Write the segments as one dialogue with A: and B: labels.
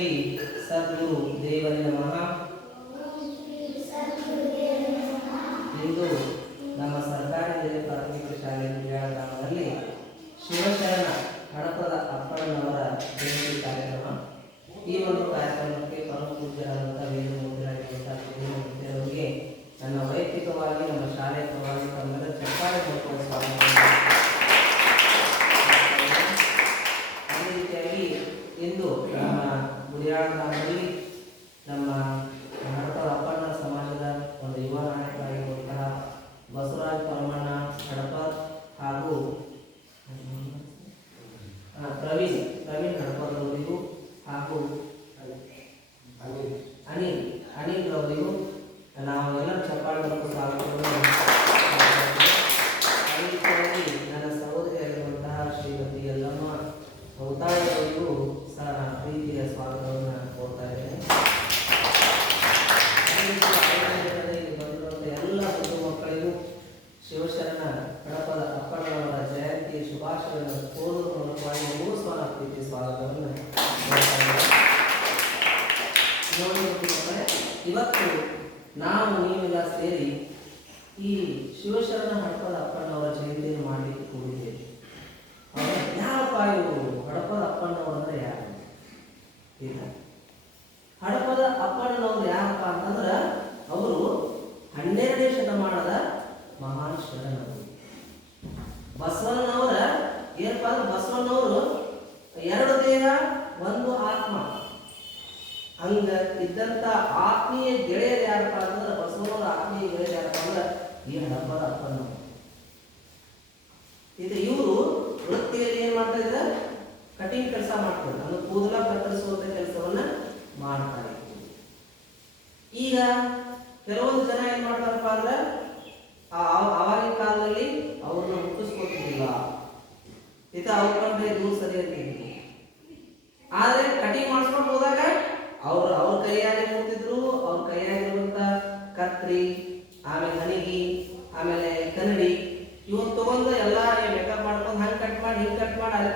A: श्री सद्गुरु देवन नमः। are not believing.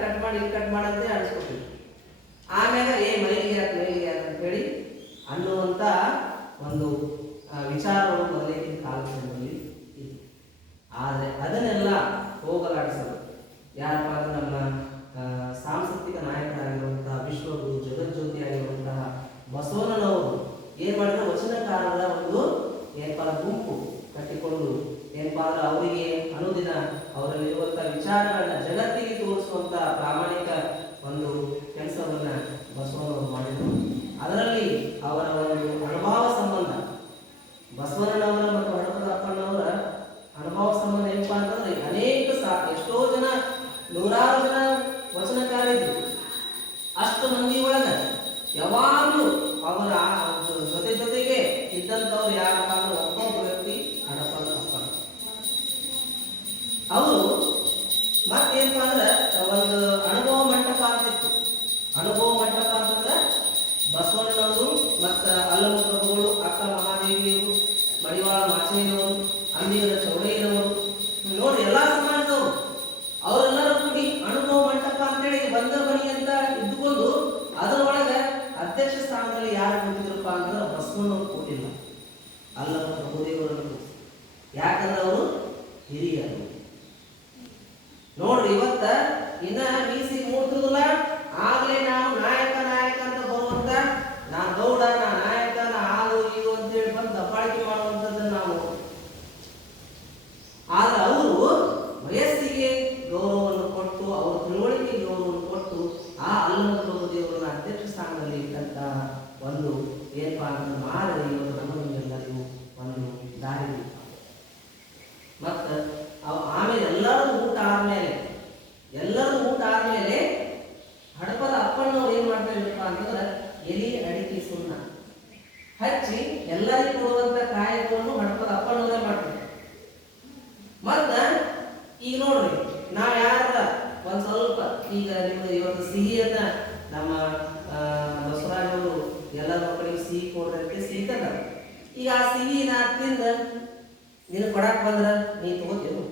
A: Cut ಮಾಡಿ 노란 ಗೊತ್ತಿಲ್ಲ ಅಲ್ಲ, ಪ್ರಭುದೇವರನ್ನು ಯಾಕಂದ್ರೆ ಅವರು ಹಿರಿಯರು. ನೋಡ್ರಿ, ಇವತ್ತ ಇನ್ನ ಮೀಸಿ ಮೂಡ್ತಿಲ್ಲ ಆಗ್ಲೇ ನಾವು ನಾಯಕ ನಾಯಕ ಅಂತ ಬರುವಂತ, ನಾ ಗೌಡ, ನಾ ನಾಯಕ, ನಾ ಹಾಲು ಇದು ಅಂತ ಹೇಳಿ ಬಂದು ದಬ್ಬಾಳಿಕೆ ಮಾಡುವಂತದ್ದು ನಾವು ಆದ್ರೆ ಅವರು ವಯಸ್ಸಿಗೆ ಗೌರವವನ್ನು ಕೊಟ್ಟು, ಅವರ ತಿಳುವಳಿಕೆ ಗೌರವವನ್ನು ಕೊಟ್ಟು, ಆ ಅಲ್ಲದ ಪ್ರಭುದೇವರನ್ನ ಅಧ್ಯಕ್ಷ ಸ್ಥಾನದಲ್ಲಿ ಇಟ್ಟಂತ ಒಂದು ಏರ್ಪಾಡನ್ನು ಮಾಡದೆ ಇವತ್ತು ನಮ್ಮನ್ನು ಎಲ್ಲರಿಗೂ ಒಂದು ದಾರಿ ಮತ್ತು ಆಮೇಲೆ ಎಲ್ಲರೂ ಊಟ ಆದಮೇಲೆ ಎಲ್ಲರೂ ಊಟ ಆದಮೇಲೆ ಹಡಪದ ಅಪ್ಪಣ್ಣವ್ರು ಏನು ಮಾಡ್ತಾ ಅಂತಂದ್ರೆ ಎಲಿ, ಅಡಿಕೆ, ಸುಣ್ಣ ಹಚ್ಚಿ ಎಲ್ಲರಿಗೂ ಕೊಡುವಂತ ಕಾಯಕವನ್ನು ಹಡಪದ ಅಪ್ಪಣ್ಣವರೇ ಮಾಡ್ತಾರೆ. ಮತ್ತ ಈಗ ನೋಡ್ರಿ, ನಾವು ಯಾರ ಒಂದು ಸ್ವಲ್ಪ ಈಗ ನಿಮ್ಮ ಇವತ್ತು ಸಿಹಿಯನ್ನು ನಮ್ಮ ಸಿಹಿ ಸಿಗ್ತದ. ಈಗ ಆ ಸಿಹಿ ತಿಂದ ನೀನು ಕೊಡಕ್ಕೆ ಬಂದ್ರ ನೀ ತಗೋತೀವಿ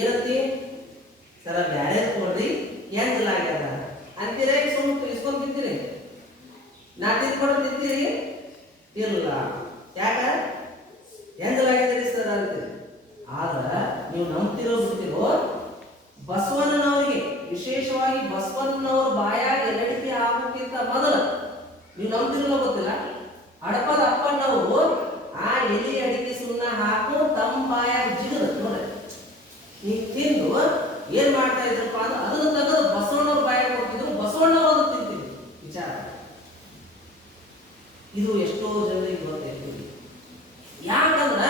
A: ಏನಂತಿ? ಸರ ಬ್ಯಾರೆ ಕೊಡ್ರಿ ಹೆಂಗಿಲ್ಲ ಆಗ್ಯದ? ಅಂತೀರ ಸುಮ್ಮನೆ ಇಸ್ಕೊಂಡು ತಿಂತೀರಿ. ನಾ ಕೊಡೋ ತಿಂತೀರಿ? ಇಲ್ಲ ಯಾಕ? ಹೆಂಗಿಲ್ಲ ಆಗಿದ್ದೀರಿ ಸರ್ ಅಂತೀರಿ. ಆದ್ರೆ ನೀವು ನಂಬ್ತಿರೋ ಬಿಡ್ತಿರೋ ಬಸವಣ್ಣನವರಿಗೆ, ವಿಶೇಷವಾಗಿ ಬಸವಣ್ಣನವ್ರ ಬಾಯಾಗಿ ನಡಿಕೆ ಆಗೋಕ್ಕಿಂತ ಮೊದಲು ನೀವು ನಂಬ್ತಿರಲ್ಲ ಗೊತ್ತಿಲ್ಲ? ಅಡಪದ ಅಪ್ಪಣ್ಣವು ಆ ಎಲೆ ಅಡಿಕೆ ಸುಣ್ಣ ಹಾಕು ತಂಪಾಯ ಜಿಗದ ನೋಡಿ. ನೀವು ತಿಂದು ಏನ್ ಮಾಡ್ತಾ ಇದ್ರಪ್ಪ ಅಂದ್ರೆ ಅದನ್ನ ತಗದು ಬಸವಣ್ಣವ್ರ ಬಾಯಿಗೆ ಕೊಟ್ಟಿದ್ರು. ಬಸವಣ್ಣವರು ತಿಂತೀವಿ. ವಿಚಾರ. ಇದು ಎಷ್ಟೋ ಜನರಿಗೆ ಗೊತ್ತಿರ್ತೀವಿ ಯಾಕಂದ್ರೆ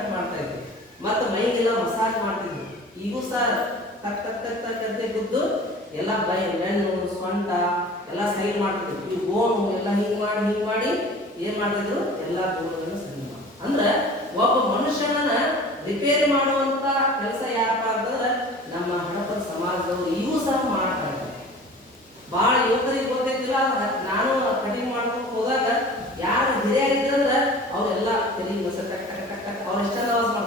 A: ಕಟ್ ಮಾಡ್ತಾ ಇದ್ರು ಮತ್ತೆ ಮೈಗೆಲ್ಲ ಮಸಾಜ್ ಮಾಡ್ತಿದ್ರು ಈಗೂ ಸರ್ ಟಕ್ ತಕ್ ಟಕ್ ಟಕ್ ಅಂತ ಬಿದ್ದು ಎಲ್ಲ ಬೈ ಬೆನ್ನು ಸ್ವಂಟ ಎಲ್ಲ ಸರಿ ಮಾಡ್ತಿದ್ರು ಈ ಬೋನು ಎಲ್ಲ ಹಿಂಗೆ ಮಾಡಿ ಹಿಂಗೆ ಮಾಡಿ ಏನ್ ಮಾಡ್ತಿದ್ರು? ಎಲ್ಲ ಬೋನುಗಳನ್ನು ಸರಿ ಮಾಡಿ ಅಂದ್ರೆ ಒಬ್ಬ ಮನುಷ್ಯನನ್ನ ರಿಪೇರಿ ಮಾಡುವಂತ ಕೆಲಸ ಯಾರಪ್ಪ ಅಂತಂದ್ರೆ ನಮ್ಮ ಹಣಪ ಸಮಾಜದವರು. ಇವು ಸಹ ಮಾಡ್ತಾ ಇದ್ದಾರೆ. ಬಹಳ ಯುವಕರಿಗೆ ಗೊತ್ತಿದ್ದಿಲ್ಲ, ನಾನು ಕಟಿಂಗ್ ಮಾಡ್ಕೊಂಡು ಹೋದಾಗ ಯಾರು ಹಿರಿಯ Paulistana, elas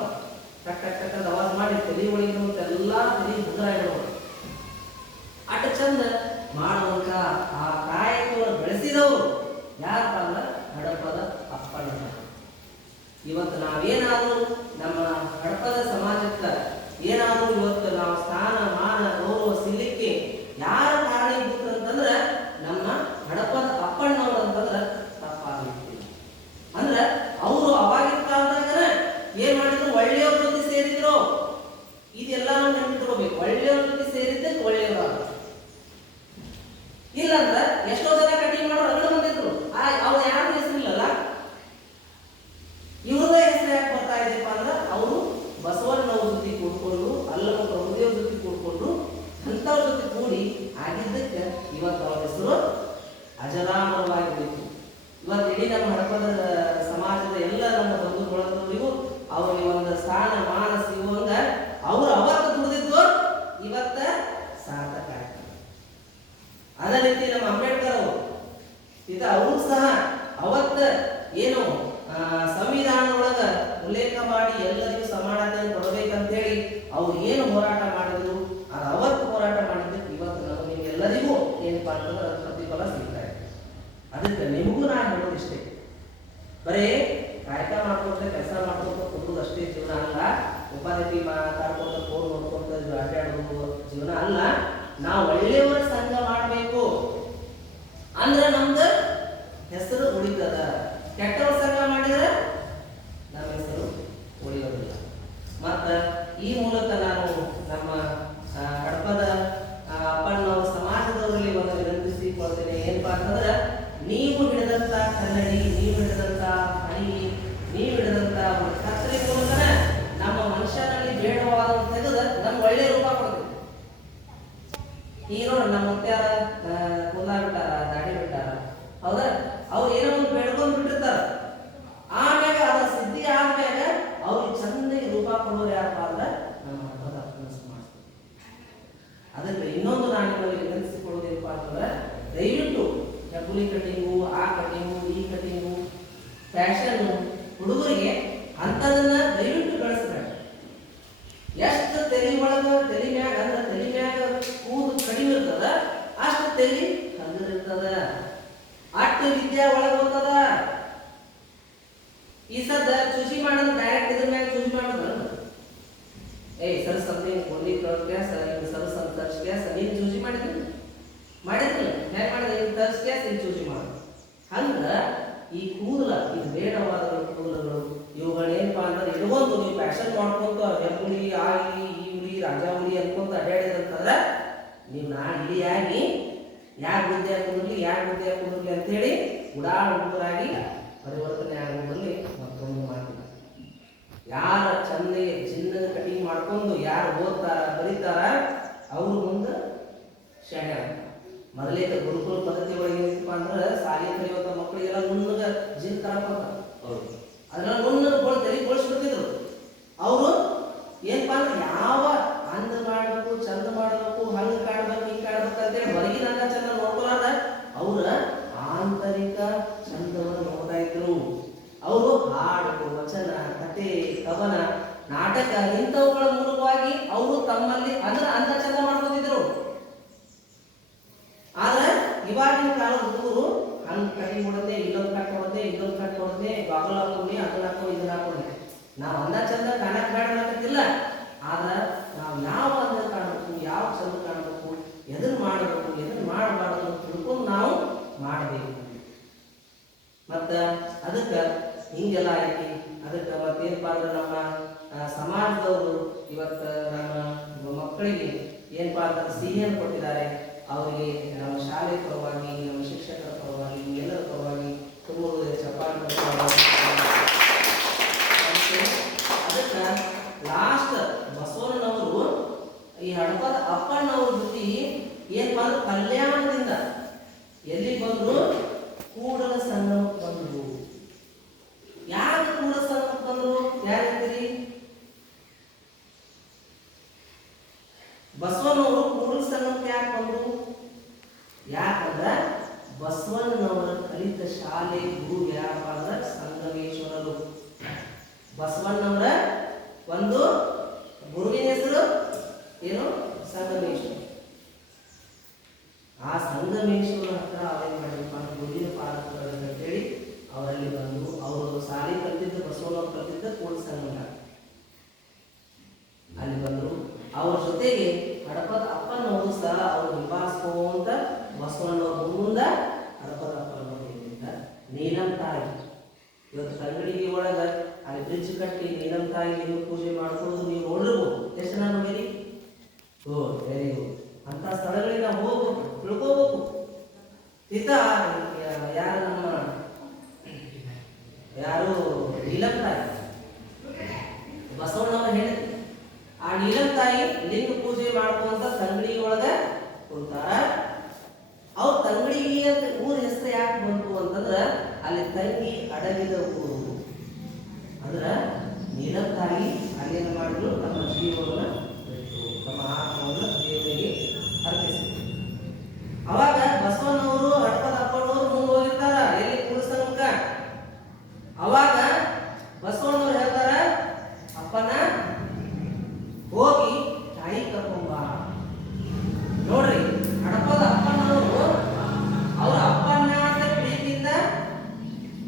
A: ನಾವು ಒಳ್ಳೆಯವರ ಸಂಘ ಮಾಡ ಈಗ ನೋಡಿ ನಮ್ಮ ಮುತ್ಯಾರ ಕೂದಲ ಬಿಟ್ಟಾರ, ದಾಡಿ ಬಿಟ್ಟಾರ. ಹೌದಾ? ಅವ್ರು ಏನೋ ಒಂದು ಬೆಳ್ಕೊಂಡ್ ಬಿಟ್ಟಿರ್ತಾರ. ಆಮ್ಯಾಗ ಅದ ಸಿದ್ಧಿ ಆದ್ಮ್ಯಾಗ ಅವ್ರಿಗೆ ಚಂದಾಗಿ ರೂಪ ಕೊಡೋರು ಯಾರಪ್ಪ ಅಂದ್ರೆ ನಮ್ಮ ಹಬ್ಬದ ಮಾಡಿಸ್ತೀವಿ ಅದಕ್ಕೆ ಇನ್ನೊಂದು ನಾಣ್ಯಗಳಿಗೆ ನೆನೆಸಿಕೊಳ್ಳೋದೇನಪ್ಪ ಅಂತಂದ್ರೆ, ದಯವಿಟ್ಟು ಡಬ್ಬುಲಿ ಕಟಿಂಗು ಆ ಕಟಿಂಗು ಈ ಕಟಿಂಗು ಫ್ಯಾಷನ್ ಹಂದಿರ್ತದ ಅಟ್ಟು ವಿದ್ಯಾ ಒಳಗೆ ಹೋಗ್ತದ? ಈ ಸದ ಚೂಸಿ ಮಾಡೋದು ಡೈರೆಕ್ಟ್ ಇದ್ರ ಮ್ಯಾಗ ಚೂಸಿ ಮಾಡೋದು ಏಯ್ ಸರ್ ಸಂತೆ ಕೊಲ್ಲಿ ಕ್ರಾಸ್ ಗ್ಯಾಸ್ ಹಿಂಗೆ ಸರ್ ಸಮ್ ತರ್ಸ್, ಗ್ಯಾಸ್, ನೀನು ಚೂಸಿ ಮಾಡಿದ್ರಿ ಮಾಡಿದ್ರಿ ಹೇಗೆ ಮಾಡಿದ್ರೆ ನೀನ್ ತರ್ಸ್, ಗ್ಯಾಸ್, ನೀನ್ ಚೂಸಿ ಮಾಡು. ಹಂಗ ಈ ಕೂದಲ, ಇದು ಬೇಡವಾದ ಕೂದಲುಗಳು, ಇವುಗಳೇನಪ್ಪ ಅಂದ್ರೆ ಇಟ್ಕೊಂಡು ನೀವು ಫ್ಯಾಷನ್ ಮಾಡ್ಕೊಂತ ಹೆಬ್ಬುಳಿ ಆ ಈ ಉಡಿ ರಾಜಾ ಉಡಿ ಅನ್ಕೊಂತ ಅಡ್ಡಾಡಿದ್ರಂತಂದ್ರೆ ನೀವು ನಾ ಇಲಿಯಾಗಿ ಯಾಕೆ ಬುದ್ಧಿ ಹಾಕೋದ್ರಿ ಯಾರು ಬುದ್ಧಿ ಹಾಕೋದ್ರಿ ಅಂತೇಳಿ ಉಡಾ ಹುಡುಗರಾಗಿ ಪರಿವರ್ತನೆ ಆಗುವುದರಲ್ಲಿ ಮತ್ತೊಂದು ಮಾತಿಲ್ಲ ಯಾರ ಚಂದೆಯ ಚಿನ್ನದ ಕಟಿಂಗ್ ಮಾಡ್ಕೊಂಡು ಯಾರು ಓದ್ತಾರ ಬರೀತಾರ ಅವ್ರ ಮುಂದೆ ಶಾಣೆ ಮೊದಲೇ ಗುರುಕುಲ ಪದ್ಧತಿ ಒಳಗೆ ಏನಪ್ಪ ಅಂದ್ರೆ ಸಾಲಿ ಕಲಿಯುವಂತ ಮಕ್ಕಳಿಗೆಲ್ಲ ನುಣ್ಣಗ ಜಿನ್ ತರಪ್ಪ
B: ಹೌದು.
A: ಅದನ್ನ ನುಣ್ಣಗ ಬೋಳ್ ತಲೆ ಗೋಳಿಸ್ಬಿಡ್ತಿದ್ರು. ಅವರು ಏನಪ್ಪ ಅಂದ್ರೆ ಯಾವ ಅಂದ ಮಾಡಬೇಕು ಚಂದ ಮಾಡಬೇಕು ಹಂಗೆ ಕಾಣಬೇಕು ಕಾಡ್ಬೇಕು ಅಂತೇಳಿ ಹೊರಗಿನ ಅಂದ ಚಂದ ನೋಡ್ಕೊಳಾರ ಅವ್ರ ಆಂತರಿಕ ಚಂದವನ್ನು ನೋಡ್ತಾ ಇದ್ರು ಅವರು ಹಾಡು, ವಚನ, ಕತೆ ಕವನ ನಾಟಕ ಇಂಥವುಗಳ ಮೂಲಕವಾಗಿ ಅವರು ತಮ್ಮಲ್ಲಿ ಅದರ ಅಂತ ಚಂದ ಮಾಡ್ಕೊಂಡಿದ್ರು ಆದ್ರೆ ಇವಾಗಿನ ಕಾಲದ ಹುಡುಗರು ಹಂಗ್ ಕಟ್ಟಿ ಕೊಡುತ್ತೆ ಇಲ್ಲೊಂದು ಕಟ್ ಕೊಡುತ್ತೆ ಇಲ್ಲೊಂದು ಕಟ್ ಕೊಡುತ್ತೆ, ಬಾಗಲ್ ಹಾಕೊಂಡಿ ಅದನ್ನ ಹಾಕೋ ಇದನ್ನ ಹಾಕೊಂಡಿ ನಾವು ಅಂದ ಚಂದ ಕಾಣಕ್ ಬೇಡ ಅನ್ನಕತ್ತಿಲ್ಲ. ಆದ್ರೆ ನಾವು ಯಾವ ಅಂದ ಕಾಣಬೇಕು ಯಾವ ಚಂದ ಕಾಣಬೇಕು ಎದನ್ನ ಮಾಡಬೇಕು ಎದನ್ನ ಮಾಡಬಾರ್ದು ಅಂತ ತಿಳ್ಕೊಂಡು ನಾವು ಮಾಡಬೇಕು ಮತ್ತ ಅದಕ್ಕೆ ಹಿಂಗೆಲ್ಲ ಐತಿ ಅದಕ್ಕೆ ಮತ್ತೇನಪ್ಪ ಅಂದ್ರೆ ನಮ್ಮ ಸಮಾಜದವರು ಇವತ್ತು ನಮ್ಮ ಮಕ್ಕಳಿಗೆ ಏನಪ್ಪ ಅಂದ್ರ ಸಿಹಿಯನ್ನು ಕೊಟ್ಟಿದ್ದಾರೆ, ಅವರಿಗೆ ನಮ್ಮ ಶಾಲೆ ಪರವಾಗಿ, ನಮ್ಮ ಶಿಕ್ಷಕರ ಪರವಾಗಿ, ಎಲ್ಲರ ಪರವಾಗಿ ತುಂಬ ಚಪ್ಪಾಳೆ ಅದಕ್ಕೆ ಲಾಸ್ಟ್ ಬಸವಣ್ಣನವರು ಈ ಹಣಪದ ಅಪ್ಪಣ್ಣವ್ರ ಜೊತೆ ಏನಪ್ಪ ಅಂದ್ರೆ ಕಲ್ಯಾಣದಿಂದ ಎಲ್ಲಿ ಬಂದ್ರು? ಕೂಡಲ ಸಂಗಮಕ್ಕೆ ಬಂದ್ರು ಯಾರು ಕೂಡಲ ಸಂಗಮಕ್ಕೆ ಬಂದ್ರು ಯಾರಿದ್ದೀರಿ ಬಸವನವರು ಕೂಡಲ ಸಂಗಮಕ್ಕೆ ಯಾಕೆ ಬಂದ್ರು ಯಾಕಂದ್ರ ಬಸವಣ್ಣನವರ ಶಾಲೆ ಗುರು ಅಂದ್ರೆ ಸಂಗಮೇಶ್ವರರು ಬಸವಣ್ಣವರ ಒಂದು ಗುರುವಿನ ಹೆಸರು ಏನು ಸಂಗಮೇಶ್ವರ ಆ ಸಂಗಮೇಶ್ವರ ಹತ್ರ ಅವೇನ್ ಮಾಡಿರಪ್ಪ ಅಂದ್ರೆ ಗುರುವಿನ ಪಾದಗಳು ಅಂತೇಳಿ ಅವರಲ್ಲಿ ಬಂದು ಅವರು ಸಾಲಿ ಕಲ್ತಿದ್ದ ಬಸವಣ್ಣವ್ರು ಕಲ್ತಿದ್ದ ಕೂಡ ಸಂಗಮ ಅಲ್ಲಿ ಬಂದರು ಅವ್ರ ಜೊತೆಗೆ ಹಡಪದ ಅಪ್ಪನವರು ಸಹ ಅವರು ನಿಭಾಯಿಸ್ಕೊಂತ ಬಸವಣ್ಣವ್ರ ಮುಂದ ಹಡಪದ ಅಪ್ಪನವರು ಏನಿಲ್ಲ ನೀಲಂ ತಾಯಿ ಇವತ್ತು ತಂಗಡಿಗೆ ಒಳಗ ಅಲ್ಲಿ ಬ್ರಿಡ್ಜ್ ಕಟ್ಟಿ ನೀಲಂ ತಾಯಿಗೆ ನೀವು ಪೂಜೆ ಮಾಡ್ಕೊಳ್ಳೋದು ನೀವು ನೋಡಿರ್ಬೋದು ಎಷ್ಟು ಜನ ನೋಡಿರಿ ಗುಡ್ ವೆರಿ ಗುಡ್ ಅಂತ ಸ್ಥಳಗಳಿಗೆ ನಾವು ಹೋಗ್ಬೇಕು ತಿಳ್ಕೋಬೇಕು ಇತ ಯಾರು ನಮ್ಮ ಯಾರು ನೀಲಂ ತಾಯಿ ಬಸವಣ್ಣವ ಹೇಳಿದ್ರು. ಆ ನೀಲಂ ತಾಯಿ ಲಿಂಗ ಪೂಜೆ ಮಾಡ್ಕೊಂತ ತಂಗಡಿ ಒಳಗ ಕುಂತಾರ. ಅವ್ರ ತಂಗಡಿ ಅಂತ ಊರ ಹೆಸರು ಯಾಕೆ ಬಂತು ಅಂತಂದ್ರ ಅಲ್ಲಿ ತಂಗಿ ಅಡಗಿದ ಊರು. ಅಂದ್ರ ನೀಲಂ ತಾಯಿ ಅಲ್ಲೇನು ಮಾಡಿದ್ರು? ತಮ್ಮ ಜೀವನ ಬಿಟ್ಟು ತಮ್ಮ ಆತ್ಮವನ್ನು ದೇವರಿಗೆ ಅರ್ಪಿಸಿದ್ರು ಅವಾಗ ಬಸವಣ್ಣವರು ಹಡಪದ ಅಪ್ಪನವರು ಮುಂದೆ ಹೋಗಿರ್ತಾರ ಎಲ್ಲಿ ಕೂಡಿಸ್ತನಕ ಅವಾಗ ಬಸವಣ್ಣವ್ರು ಹೇಳ್ತಾರ ಅಪ್ಪನ ಹೋಗಿ ತಾಯಿ ಕರ್ಕೊಂಬ ನೋಡ್ರಿ ಹಡಪದ ಅಪ್ಪನವರು ಅವ್ರ ಅಪ್ಪಣ್ಣ ಅಂತ ಪ್ರೀತಿಯಿಂದ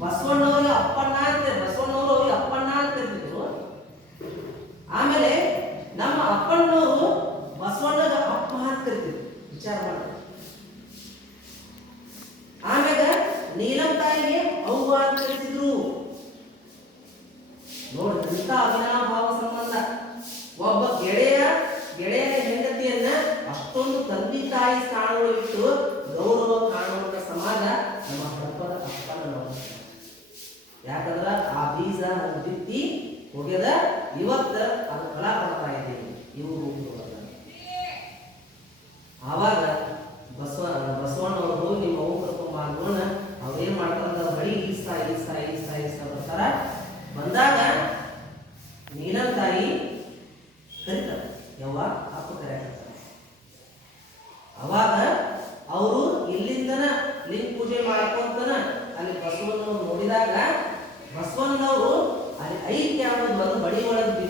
A: ಬಸವಣ್ಣವ್ರಿಗೆ ಅಪ್ಪಣ್ಣ ಅಂತ ಬಸವಣ್ಣವರು ಅವ್ರಿಗೆ ಅಪ್ಪಣ್ಣ ಅಂತ ಇರ್ತಿದ್ರು ಆಮೇಲೆ ನಮ್ಮ ಅಪ್ಪಣ್ಣವರು ಬಸವಣ್ಣಗ ಅಪ್ಪ ಅಂತ ಇರ್ತಿದ್ರು ವಿಚಾರ ಮಾಡಿ ಆಮೇಲೆ ನೀಲಂ ತಾಯಿಗೆ ಅವ್ವ ಅಂತ ಕರಿತಿದ್ರು ನೋಡಿ ಇಂಥ ಅವಿನಾಭಾವ ಸಂಬಂಧ ಒಬ್ಬ ಗೆಳೆಯ ಗೆಳೆಯನ ಹೆಂಡತಿಯನ್ನ ಅಷ್ಟೊಂದು ತಾಯಿ ಇಟ್ಟು ಗೌರವ ಕಾಣುವಂತ ಸಮಾಜ ನಮ್ಮ ಹಬ್ಬದ ಅಪ್ಪನ ಯಾಕಂದ್ರ ಆ ಬೀಜ ಬಿತ್ತಿ ಹೋಗ್ಯದ ಇವತ್ತ ಅದು ಫಲ ಕೊಡ್ತಾ ಇದ್ದೀವಿ. ಇವರು ಆವಾಗ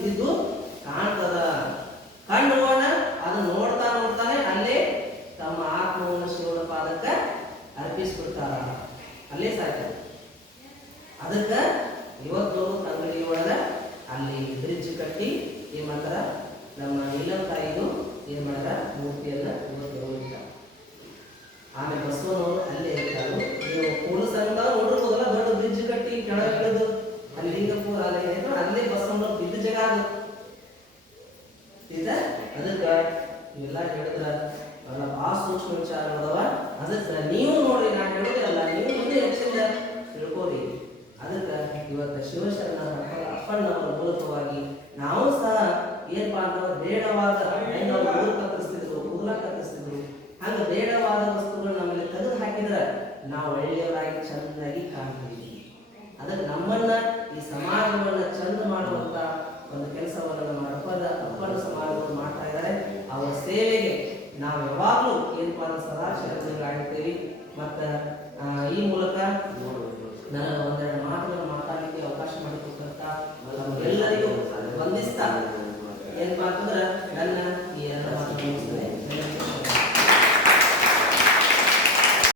A: servidor ನಾವು ಒಳ್ಳೆಯವರಾಗಿ ಚೆನ್ನಾಗಿ ಕಾಣ್ತೀವಿ. ಅದಕ್ಕೆ ನಮ್ಮನ್ನ ಈ ಸಮಾಜವನ್ನ ಚಂದ ಮಾಡುವಂತ ಒಂದು ಕೆಲಸವನ್ನು ನಮ್ಮ ಅಪ್ಪದ ಅಪ್ಪನ ಸಮಾಜವನ್ನು ಮಾಡ್ತಾ ಇದ್ದಾರೆ. ಅವರ ಸೇವೆಗೆ ನಾವು ಯಾವಾಗಲೂ ಏನಪ್ಪ ಅಂದ್ರೆ ಸದಾ ಶರಣರಾಗಿರ್ತೀವಿ ಮತ್ತು ಈ ಮೂಲಕ ನನ್ನ ಒಂದೆರಡು ಮಾತುಗಳನ್ನು ಮಾತಾಡಲಿಕ್ಕೆ ಅವಕಾಶ ಮಾಡಿಕೊಟ್ಟಂತ ನಮಗೆಲ್ಲರಿಗೂ ವಂದಿಸ್ತಾ. ಏನಪ್ಪಾ ಅಂತಂದ್ರೆ ನನ್ನ